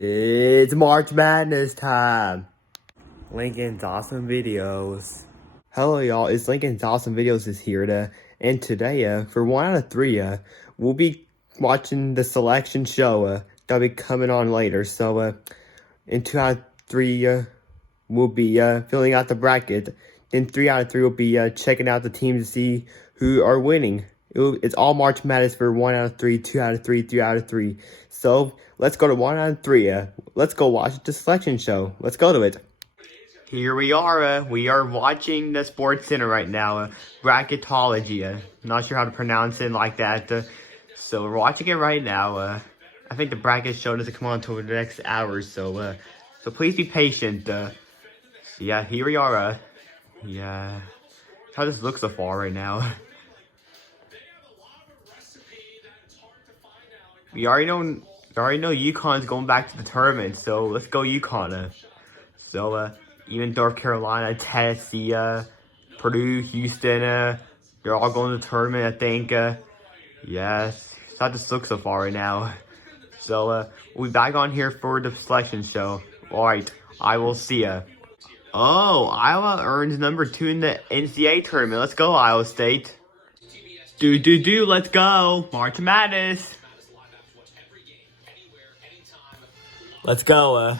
It's March Madness time. Lincoln's Awesome Videos. Hello, y'all. It's Lincoln's Awesome Videos is here and today, for 1 out of 3, we'll be watching the selection show, that'll be coming on later. So, in 2 out of 3, we'll be, filling out the bracket. Then 3 out of 3, we'll be, checking out the teams to see who are winning. It's all March Madness for 1 out of 3, 2 out of 3, 3 out of 3. So, let's go to 1 out of 3. Let's go watch the selection show. Let's go to it. Here we are watching the Sports Center right now, bracketology. Not sure how to pronounce it like that. So we're watching it right now. I think the bracket show doesn't come on until the next hour, so please be patient. So yeah, here we are. Yeah, how does this look so far right now? We already know UConn's going back to the tournament, so let's go UConn. So even North Carolina, Tennessee, Purdue, Houston, they're all going to the tournament, I think. Yes, it's how this looks so far right now. So we'll be back on here for the selection show. Alright, I will see ya. Oh, Iowa earns number 2 in the NCAA tournament. Let's go, Iowa State. Let's go. March Madness. Let's go.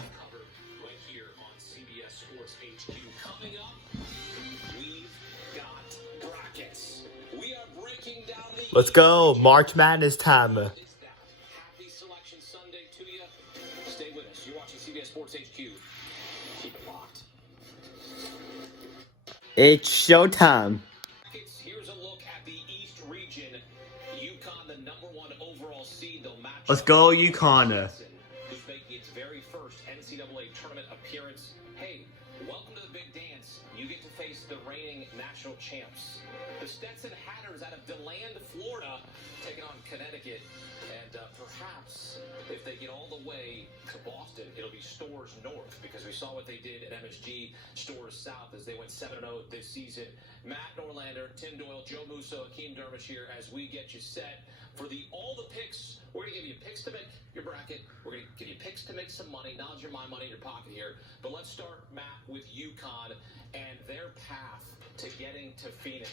Let's go. March Madness time. Happy Selection Sunday to you. Stay with us. You're watching CBS Sports HQ. Keep it locked. It's showtime. Here's a look at the East region. UConn, the #1 overall seed. They'll match. Let's go, UConn. Who's making its very first NCAA tournament appearance. Hey, welcome to the big dance. You get to face the reigning national champs. The Stetson Hatters out of DeLand, Florida, taking on Connecticut. And perhaps if they get all the way to Boston, it'll be Storrs North, because we saw what they did at MSG, Storrs South, as they went 7-0 this season. Matt Norlander, Tim Doyle, Joe Musso, Akeem Dermish here as we get you set for all the picks. We're going to give you picks to make your bracket. We're going to give you picks to make some money. Knowledge your mind, money in your pocket here. But let's start, Matt, with UConn and their path to getting to Phoenix.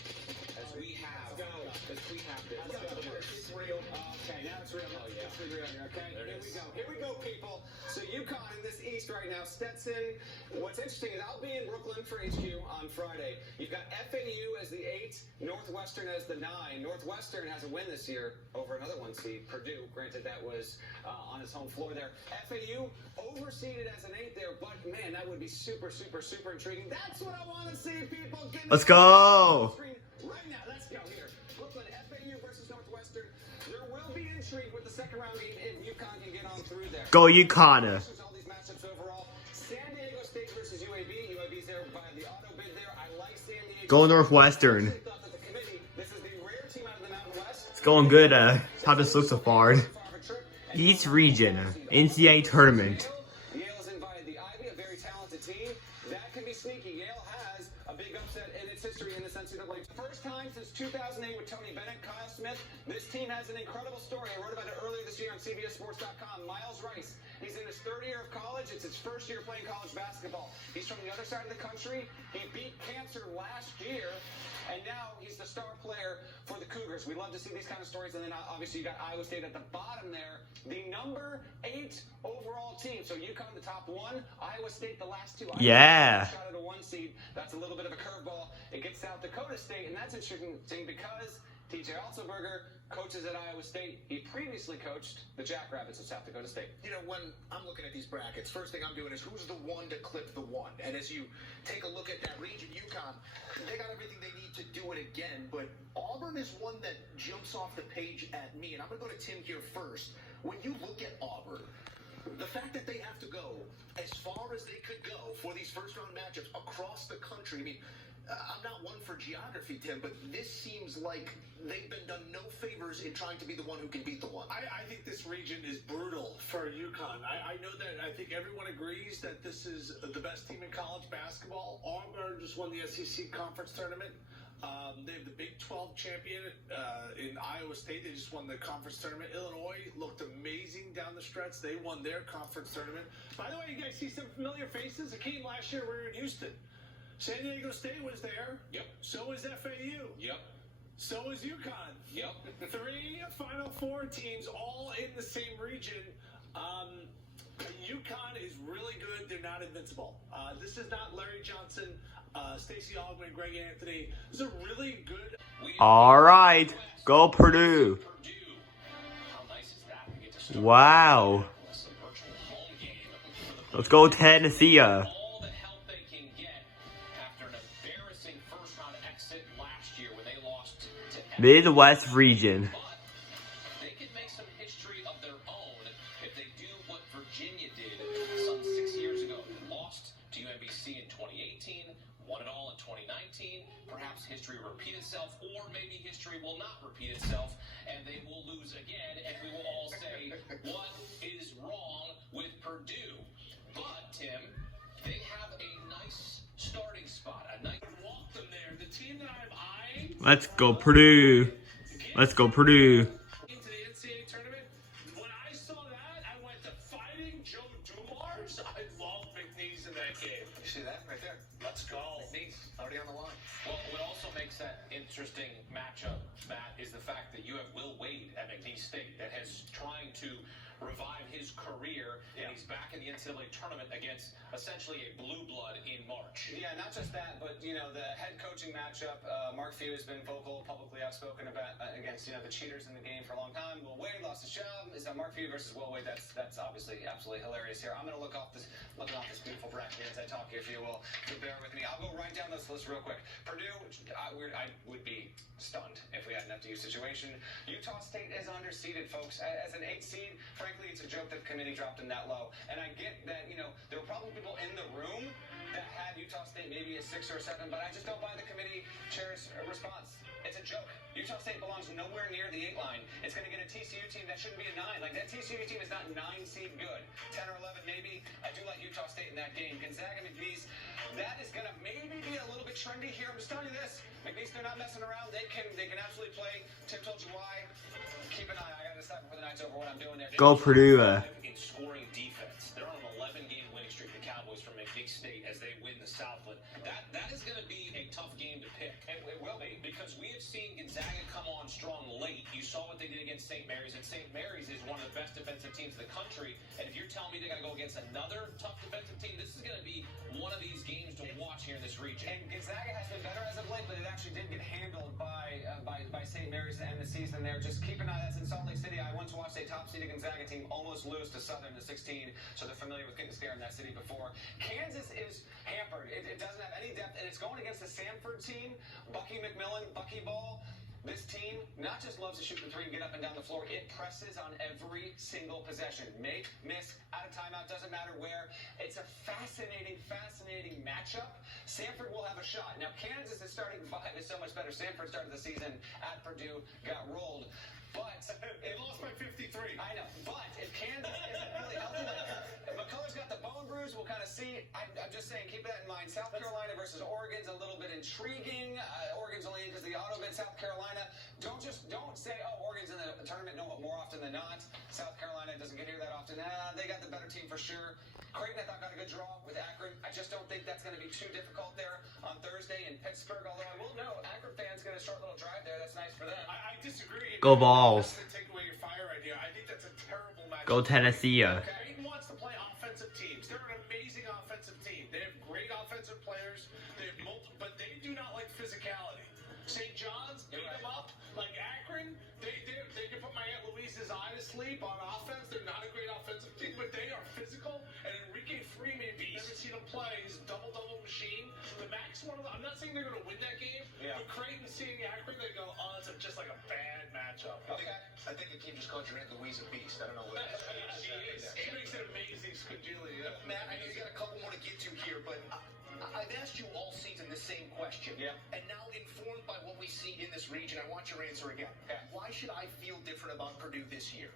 As we have this. It's real. Okay, now it's real. Oh, yeah. It's real. Okay, There it here we is. go. Here we go, people. So UConn in this East right now. Stetson. What's interesting is I'll be in Brooklyn for HQ on Friday. You've got FAU as the 8, Northwestern as the 9. Northwestern has a win this year over another 1 seed, Purdue. Granted, that was on his home floor there. FAU overseeded as an 8 there, but man, that would be super, super, super intriguing. That's what I want to see, people. Let's go. Right now, let's go here. Brooklyn, FAU versus Northwestern. There will be intrigue with the second round game if UConn can get on through there. Go UConn. All these matchups overall. San Diego State versus UAB. UAB's there by the auto bid there. I like San Diego. Go Northwestern. This is the rare team out of the Mountain West. It's going good. How this looks so far. East region, NCAA tournament. Yale has invited the Ivy, a very talented team. That can be sneaky. Yale has a big upset in its history in this NCAA. First time since 2008 with Tony Bennett, Kyle Smith. This team has an incredible story. I wrote about it earlier this year on CBSSports.com. Miles Rice. He's in his 3rd year of college. It's his first year playing college basketball. He's from the other side of the country. He beat cancer last year, and now he's the star player for the Cougars. We love to see these kind of stories. And then obviously you got Iowa State at the bottom there, the #8 overall team. So UConn the top 1, Iowa State the last 2. Yeah. Shot at a 1 seed. That's a little bit of a curveball. It gets South Dakota State, and that's interesting because TJ Otzelberger coaches at Iowa State. He previously coached the Jackrabbits of South Dakota State. You know, when I'm looking at these brackets, first thing I'm doing is who's the one to clip the one. And as you take a look at that region, UConn, they got everything they need to do it again. But Auburn is one that jumps off the page at me. And I'm going to go to Tim here first. When you look at Auburn, the fact that they have to go as far as they could go for these first-round matchups across the country, I mean, I'm not one for geography, Tim, but this seems like they've been done no favors in trying to be the one who can beat the one. I think this region is brutal for UConn. I know that I think everyone agrees that this is the best team in college basketball. Auburn just won the SEC conference tournament. They have the Big 12 champion in Iowa State. They just won the conference tournament. Illinois looked amazing down the stretch. They won their conference tournament. By the way, you guys see some familiar faces. Akeem, last year we were in Houston. San Diego State was there. Yep. So was FAU. Yep. So is UConn. Yep. 3 Final Four teams all in the same region. UConn is really good. They're not invincible. This is not Larry Johnson, Stacey Augmon, Greg Anthony. This is a really good. All right, go Purdue. How nice is that? We get to start Wow. a virtual home game for the Let's go Tennessee. all the help they can get after an embarrassing first round exit last year when they lost to Midwest region. But they could make some history of their own if they do what Virginia did some 6 years ago. Lost to UMBC in 2018, won it all in 2019. Perhaps history will repeat itself, or maybe history will not repeat itself, and they will lose again, and we will all say, what is wrong with Purdue? But, Tim, they have a nice starting spot. A nice Walk them there. The team that I'm eyeing. Let's go Purdue. Let's go Purdue. Into the NCAA tournament. When I saw that, I went to Fighting Joe Dumars. I love McNeese in that game. You see that right there? Let's go. Neat. Already on the line. Well, what also makes that interesting matchup, Matt, is the fact that you have Will Wade at McNeese State that has trying to revive his career, and he's back in the NCAA tournament against essentially a blue blood in March. Yeah, not just that, but the head coaching matchup. Mark Few has been vocal, publicly outspoken about against the cheaters in the game for a long time. Will Wade lost his job. Is that Mark Few versus Will Wade? That's obviously absolutely hilarious here. I'm going to looking off this beautiful bracket here as I talk here, if you will. So bear with me. I'll go right down this list real quick. Purdue, I would be stunned if we had an FDU situation. Utah State is underseeded, folks. As an 8 seed, frankly, it's a joke that the committee dropped them that low. And I get that, there were probably people in the room that had Utah State maybe a 6 or a 7, but I just don't buy the committee chair's response. It's a joke. Utah State belongs nowhere near the 8 line. It's going to get a TCU team that shouldn't be a 9. Like, that TCU team is not 9 seed good. 10 or 11 maybe. I do like Utah State in that game. Gonzaga, McNeese, that is going to maybe be a little bit trendy here. I'm just telling you this. McNeese, they're not messing around. They can absolutely play. Tim told you why. Keep an eye. I got to decide before the night's over what I'm doing there. Go Purdue. In scoring defense, they're on an 11-game winning streak. The Cowboys from McNeese State as they win the Southland. That is going to be a tough game to pick. It will be, because we have seen Gonzaga come on strong late. You saw what they did against St. Mary's, and St. Mary's is one of the best defensive teams in the country. And if you're telling me they got to go against another tough defensive team, this is going to be one of these games to watch here in this region. And Gonzaga has been better as of late, but it actually did get handled by St. Mary's to end the season there. Just keep an eye. That's in Salt Lake City. I once watched a top-seeded Gonzaga team almost lose to Southern to 16, so they're familiar with getting scared in that city before. Kansas is hampered. It doesn't have any depth, and it's going against the Samford team. Bucky McMillan, Bucky Ball. This team not just loves to shoot the 3 and get up and down the floor, it presses on every single possession. Make, miss, out of timeout, doesn't matter where. It's a fascinating matchup. Samford will have a shot. Now, Kansas is starting 5 is so much better. Samford started the season at Purdue, got rolled. But They lost by 53. I know. But if Kansas isn't really healthy, McCullough's got the bone bruise. We'll kind of see. I'm just saying, keep that in mind. South Carolina versus Oregon's a little bit intriguing. Oregon's only in because the auto bid. South Carolina, don't say, oh, Oregon's in the tournament. No, but more often than not, South Carolina doesn't get here that often. They got the better team for sure. Creighton, I thought, got a good draw with Akron. I just don't think that's going to be too difficult there on Thursday in Pittsburgh. Although I will know, Akron fans get a short little drive there. That's nice for them. I disagree. Go Vols. That's gonna take away your fire right here. I think that's a terrible match. Go Tennessee. Creighton wants to play offensive teams. They're an amazing offensive team. They have great offensive players. They have but they do not like physicality. St. John's beat them up. Like Akron, they can put my Aunt Louise's eye to sleep on offense. They're not a great offensive team, but they are physical. And Enrique Freeman, if you've never seen him play, he's a double-double machine. The Max one of the, I'm not saying they're going to win that game, but Creighton seeing Akron, they go, oh, it's just like a bad matchup. I think the team just called your Aunt Louise a beast. I don't know what it is. She is. She makes an amazing Scudilli. Matt, I know you got a couple more to get to here, but I've asked you all season the same question. Yeah. And now, informed by what we see in this region, I want your answer again. Why should I feel different about Purdue this year?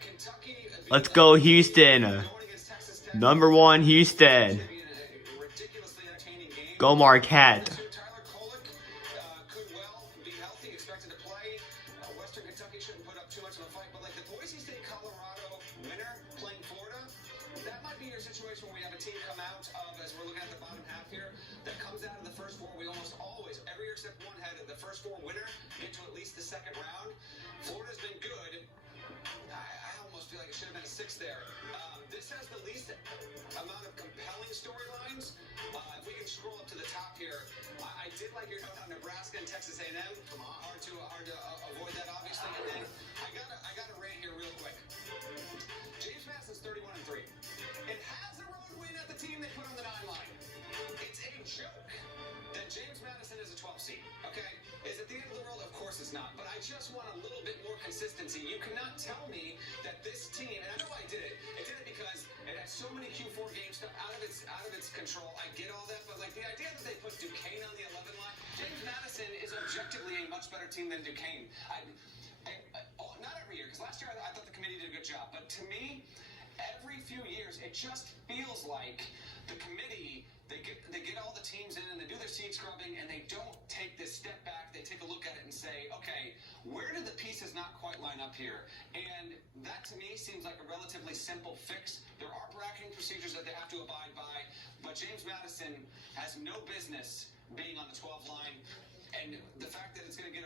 Kentucky. Let's go Houston. Number 1 Houston. Go Marquette. Tyler Kolek could one-year situation where we have a team come out of, as we're looking at the bottom half here, that comes out of the first four. We almost always, every year except one, had the first four winner get to at least the second round. Florida's been good. I almost feel like it should have been a 6 there. This has the least amount of compelling storylines. If we can scroll up to the top here, I did like your note on Nebraska and Texas A&M. Hard to avoid that, obviously. And then I got to rate here real quick. James Madison's 31-3. It has a road win at the team they put on the 9 line. It's a joke that James Madison is a 12 seed. Okay, is it the end of the world? Of course it's not. But I just want a little bit more consistency. You cannot tell me that this team, and I know I did it. It did it because it had so many Q4 games stuff out of its control. I get all that, but like the idea that they put Duquesne on the 11 line, James Madison is objectively a much better team than Duquesne. Not every year, because last year I thought the committee did a good job, but to me, every few years, it just feels like the committee, they get all the teams in and they do their seed scrubbing and they don't take this step back. They take a look at it and say, okay, where did the pieces not quite line up here? And that to me seems like a relatively simple fix. There are bracketing procedures that they have to abide by, but James Madison has no business being on the 12 line. And the fact that it's going to get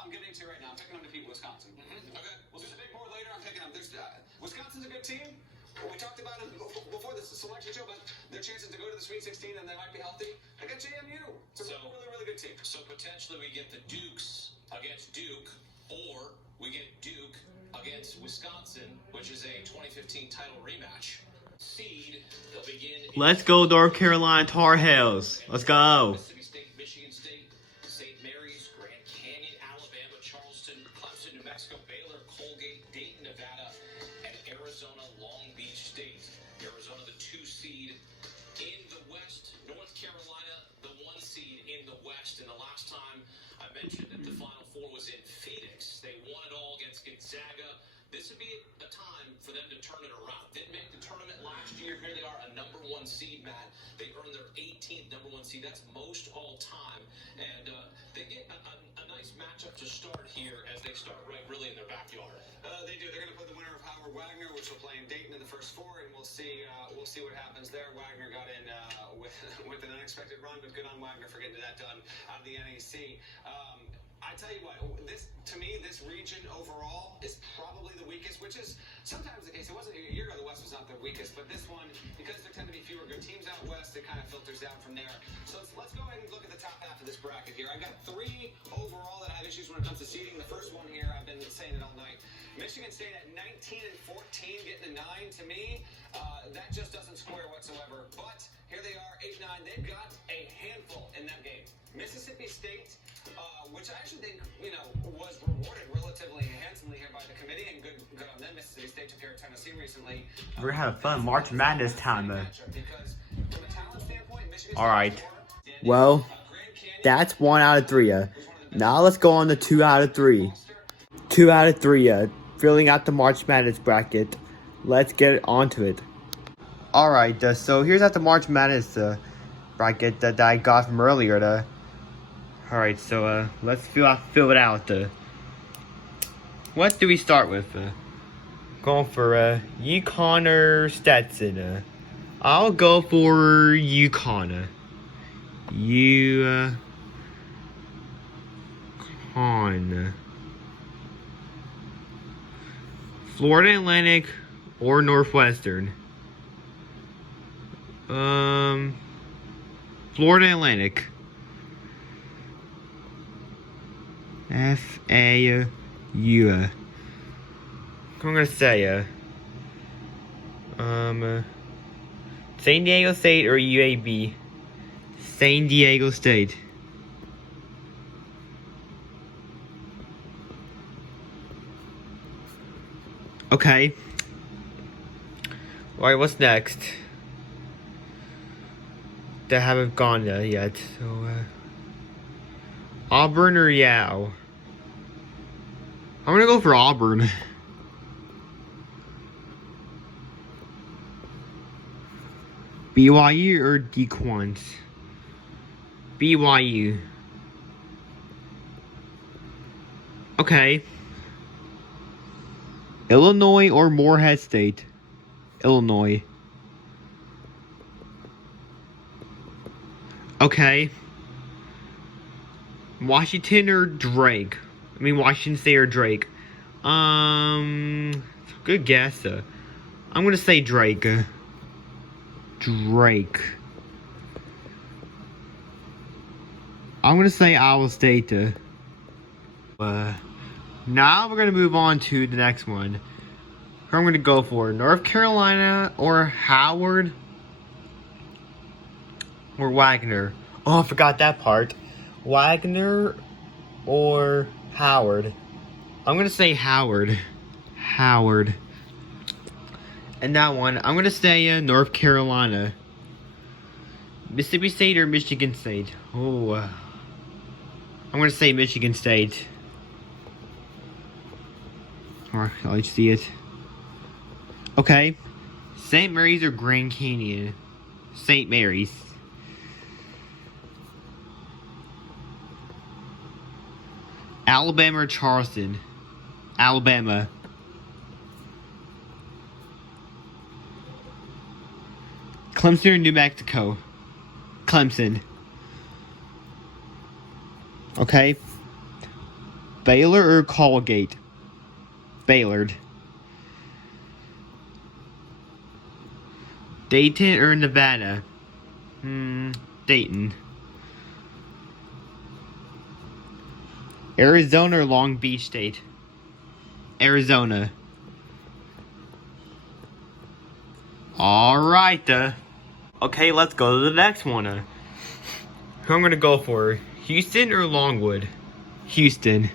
I'm getting to right now. I'm picking them to beat Wisconsin. Okay, we'll do the big board later. I'm picking them. Wisconsin's a good team. We talked about it before this selection show, but their chances to go to the Sweet 16 and they might be healthy. They got JMU. It's a really, really good team. So potentially we get the Dukes against Duke, or we get Duke against Wisconsin, which is a 2015 title rematch. Seed, they'll begin. Let's go, North Carolina Tar Heels. Let's go. Mississippi State, Michigan State, St. Mary's, Grand Canyon, Alabama, Charleston, Clemson, New Mexico, Baylor, Colgate, Dayton, Nevada, and Arizona, Long Beach State. Arizona, the 2 seed in the West. North Carolina, the 1 seed in the West. And the last time I mentioned that the Final Four was in Phoenix, they won it all against Gonzaga. This would be a time for them to turn it around. Didn't make the tournament last year. Here they are, a number 1 seed, Matt. They earned their 18th number 1 seed. That's most all time. And they get a nice matchup to start here as they start right really in their backyard. They do. They're going to put the winner of Howard Wagner, which will play in Dayton in the first 4, and we'll see what happens there. Wagner got in with an unexpected run, but good on Wagner for getting that done out of the NEC. I tell you what, to me, this region overall is probably the weakest, which is sometimes the case. It wasn't a year ago, the West was not the weakest, but this one, because there tend to be fewer good teams out west, it kind of filters down from there. So let's go ahead and look at the top half of this bracket here. I got 3 overall that I have issues when it comes to seeding. The first one here, I've been saying it all night. Michigan State at 19-14, getting a 9 to me. That just doesn't square whatsoever. But here they are, 8-9. They've got a handful in that game. Mississippi State, which I actually think, was rewarded relatively handsomely here by the committee, and good on them. Mississippi State took care of Tennessee recently. We're gonna have fun March Madness time, though. Because from a talent standpoint, Michigan State, Alright. Well, that's 1 out of 3. Now let's go on to 2 out of 3. 2 out of 3. Filling out the March Madness bracket. Let's get onto it. Alright, so here's at the March Madness bracket that I got from earlier. Alright, so let's fill it out. What do we start with? Going for UConn or Stetson? I'll go for UConn. UConn. Florida Atlantic or Northwestern? Florida Atlantic. FAU. I'm gonna say San Diego State or UAB? San Diego State. Okay. Alright, what's next? They haven't gone there yet, so Auburn or Yale? I'm gonna go for Auburn. BYU or DeQuans? BYU. Okay. Illinois or Morehead State? Illinois. Okay. Washington or Drake? I mean, Washington State or Drake? Good guess. I'm gonna say Drake. Drake. I'm gonna say Iowa State. Now we're gonna move on to the next one. Who I'm gonna go for? North Carolina or Howard or Wagner? Oh, I forgot that part. Wagner or Howard? I'm gonna say Howard. Howard. And that one, I'm gonna say North Carolina. Mississippi State or Michigan State? Oh, I'm gonna say Michigan State. Or I'll let you see it. Okay. St. Mary's or Grand Canyon? St. Mary's. Alabama or Charleston? Alabama. Clemson or New Mexico? Clemson. Okay. Baylor or Colgate? Baylor. Dayton or Nevada? Dayton. Arizona or Long Beach State? Arizona. Alright, okay, let's go to the next one. Who I'm gonna go for? Houston or Longwood? Houston.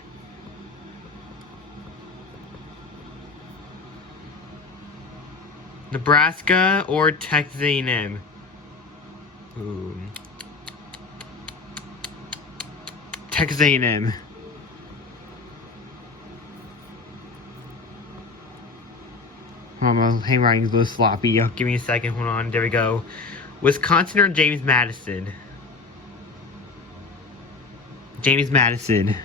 Nebraska or Texas A&M? Ooh. Texas A&M. Oh, my handwriting's a little sloppy. Give me a second. Hold on. There we go. Wisconsin or James Madison? James Madison.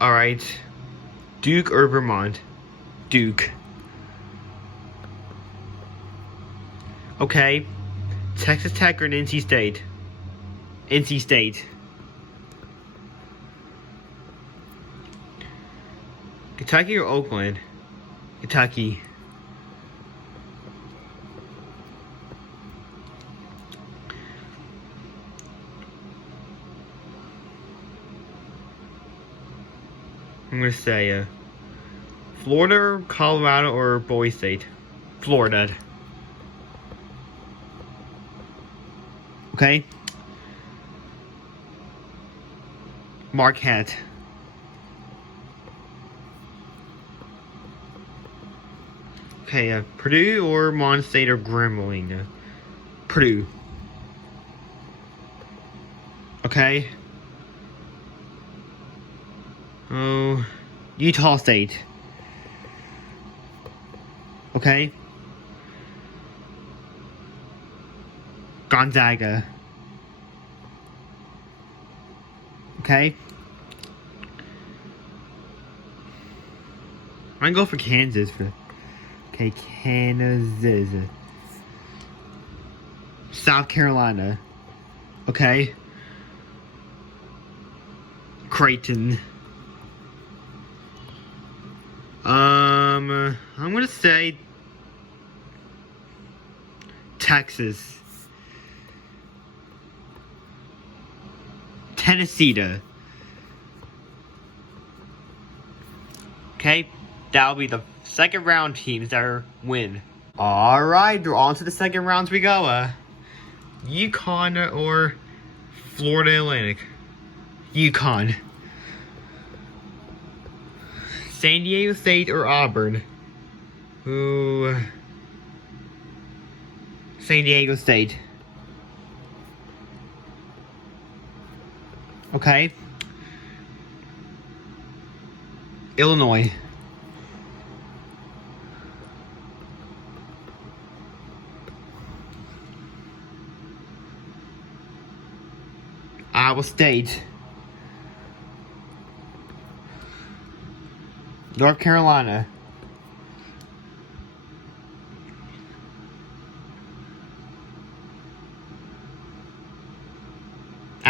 Alright. Duke or Vermont? Duke. Okay. Texas Tech or NC State? NC State. Kentucky or Oakland? Kentucky. I'm gonna say Florida, Colorado, or Boise State? Florida. Okay. Marquette. Okay, Purdue or Mon State or Grambling? Purdue. Okay. Oh, Utah State. Okay. Gonzaga. Okay. I'm gonna go for Kansas for. Okay, Kansas. South Carolina. Okay. Creighton. I'm gonna say Texas. Tennessee. Okay, that'll be the second round teams that win. Alright, on to the second rounds we go. UConn or Florida Atlantic? UConn. San Diego State or Auburn? Ooh. San Diego State. Okay. Illinois. Iowa State. North Carolina.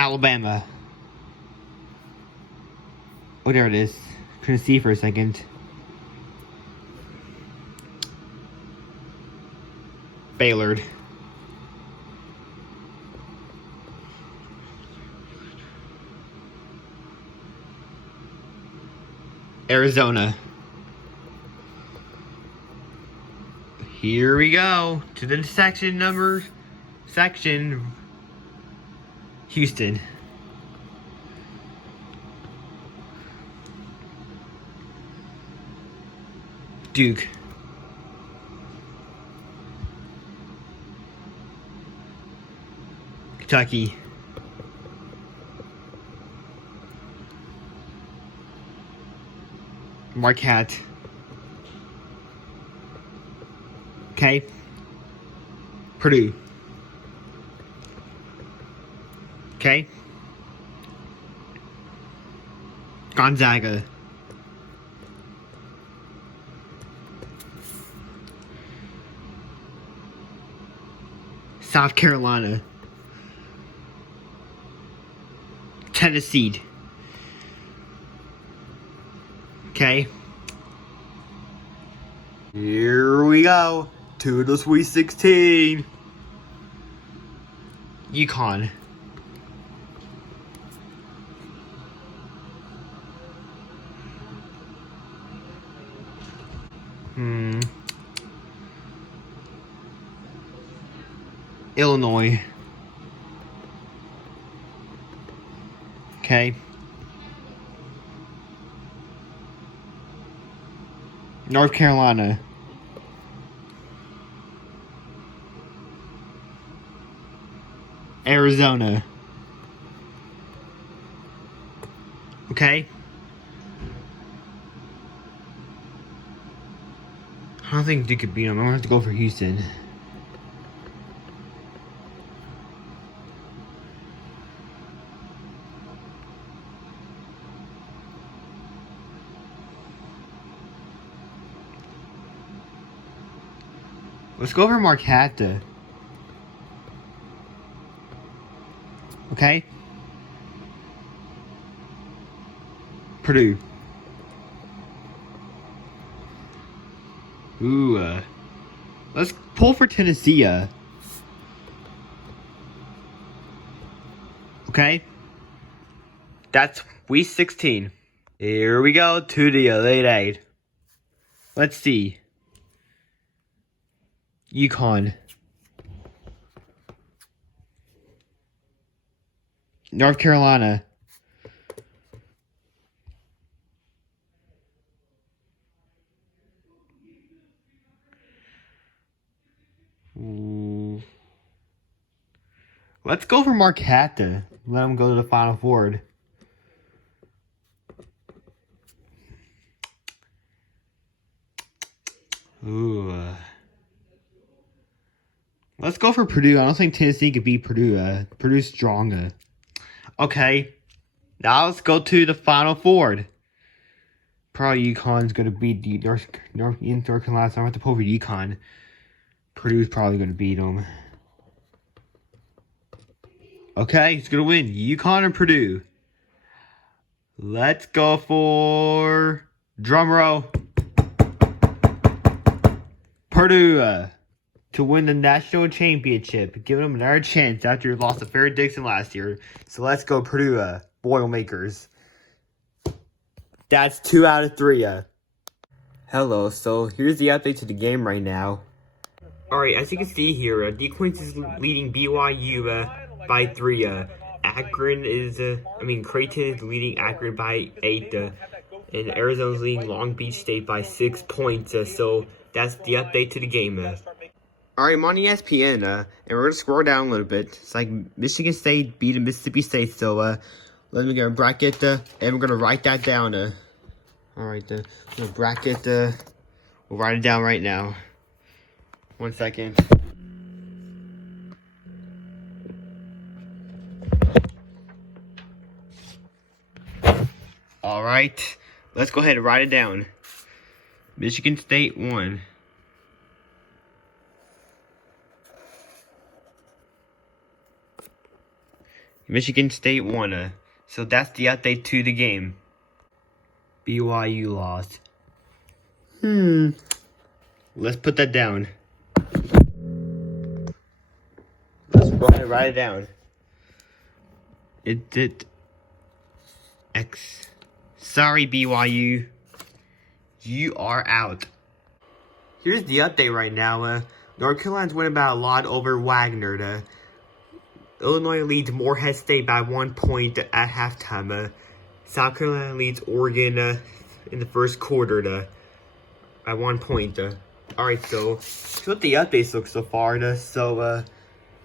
Alabama. Oh, there it is. Couldn't see for a second. Baylor. Arizona. Here we go to the section. Houston. Duke. Kentucky. Marquette. Okay. Purdue. Okay. Gonzaga. South Carolina. Tennessee. Okay. Here we go to the Sweet 16. UConn. Illinois. Okay. North Carolina. Arizona. Okay. I don't think Duke could beat them. I'm gonna have to go for Houston. Let's go over Marquette. Okay. Purdue. Ooh. Let's pull for Tennessee. Okay. That's week 16. Here we go to the Elite Eight. Let's see. UConn. North Carolina. Let's go for Marquette. Let them go to the Final Four. Ooh. Let's go for Purdue. I don't think Tennessee could beat Purdue. Purdue's strong. Okay. Now let's go to the Final Four. Probably UConn's going to beat the North Carolina, so I'm going to have to pull for UConn. Purdue's probably going to beat them. Okay, he's going to win. UConn and Purdue. Let's go for drum roll. Purdue to win the national championship, giving them another chance after you lost to Fair Dixon last year. So let's go Purdue, Boilermakers. That's 2 out of 3. Hello, so here's the update to the game right now. Alright, as you can see here, DeQuince is leading BYU by 3. Creighton is leading Akron by 8. And Arizona's leading Long Beach State by 6 points. So that's the update to the game. Alright, I'm on ESPN, and we're going to scroll down a little bit. It's like Michigan State beat Mississippi State, so let me get a bracket, and we're going to write that down. Alright, the bracket, we'll write it down right now. 1 second. Alright, let's go ahead and write it down. Michigan State 1. Michigan State won. So that's the update to the game. BYU lost. Let's put that down. Let's go ahead and write it down. Sorry, BYU. You are out. Here's the update right now. North Carolina's winning by a lot over Wagner. Illinois leads Morehead State by 1 point at halftime. South Carolina leads Oregon in the first quarter by 1 point. Alright, so here's what the updates look so far.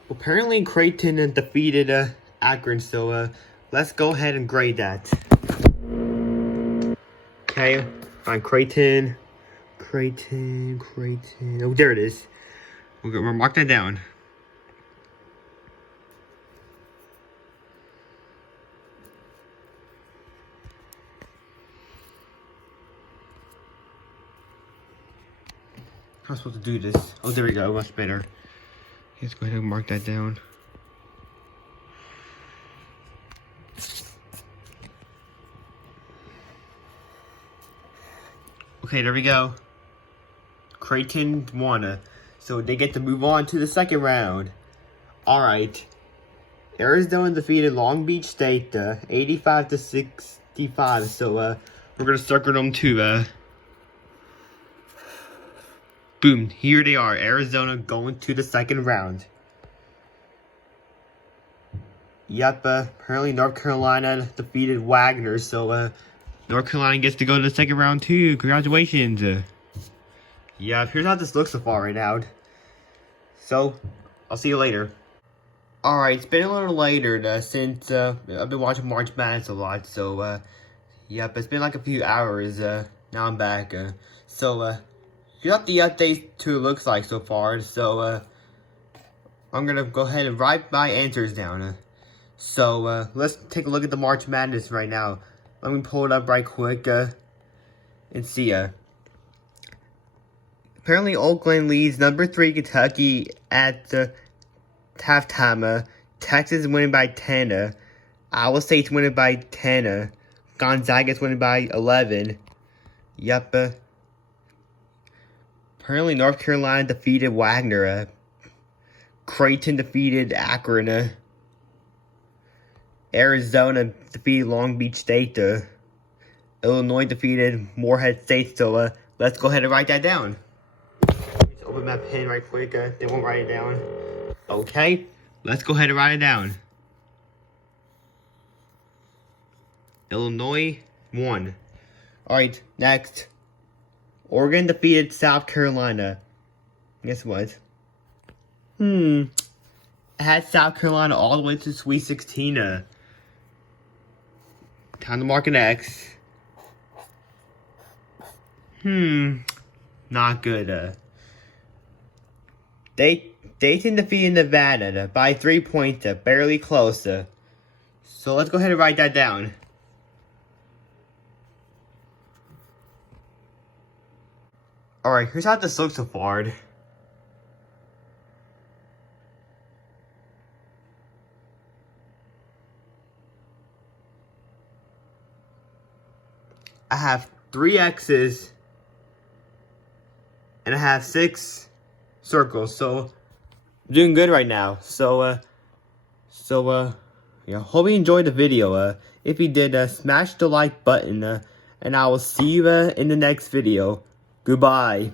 Apparently Creighton defeated Akron, so let's go ahead and grade that. Okay, find Creighton. Oh, there it is. We'll mark that down. How am I supposed to do this? Oh, there we go. Much better. Let's go ahead and mark that down. Okay, there we go. Creighton won. So they get to move on to the second round. Alright. Arizona defeated Long Beach State 85-65. So we're gonna circle them too. Boom, here they are. Arizona going to the second round. Yep, apparently North Carolina defeated Wagner, so North Carolina gets to go to the second round too. Congratulations. Yeah, here's how this looks so far right now. So, I'll see you later. Alright, it's been a little later since I've been watching March Madness a lot, so yep, it's been like a few hours. Now I'm back. You got the update to it looks like so far, so I'm gonna go ahead and write my answers down. Let's take a look at the March Madness right now. Let me pull it up right quick and see. Apparently Oakland leads number 3 Kentucky at halftime. Texas winning by 10. Iowa State's winning by 10. Gonzaga's winning by 11. Yep. Apparently North Carolina defeated Wagner. Creighton defeated Akron. Arizona defeated Long Beach State. Illinois defeated Morehead State. So let's go ahead and write that down. Just open my pen right quick. They won't write it down. Okay, let's go ahead and write it down. Illinois won. Alright, next. Oregon defeated South Carolina. Guess what? I had South Carolina all the way to Sweet 16. Time to mark an X. Not good. Dayton defeated Nevada by 3 points. Barely close. So let's go ahead and write that down. Alright, here's how this looks so far. I have 3 X's and I have 6 circles, so I'm doing good right now. Yeah, hope you enjoyed the video. If you did, smash the like button, and I will see you in the next video. Goodbye.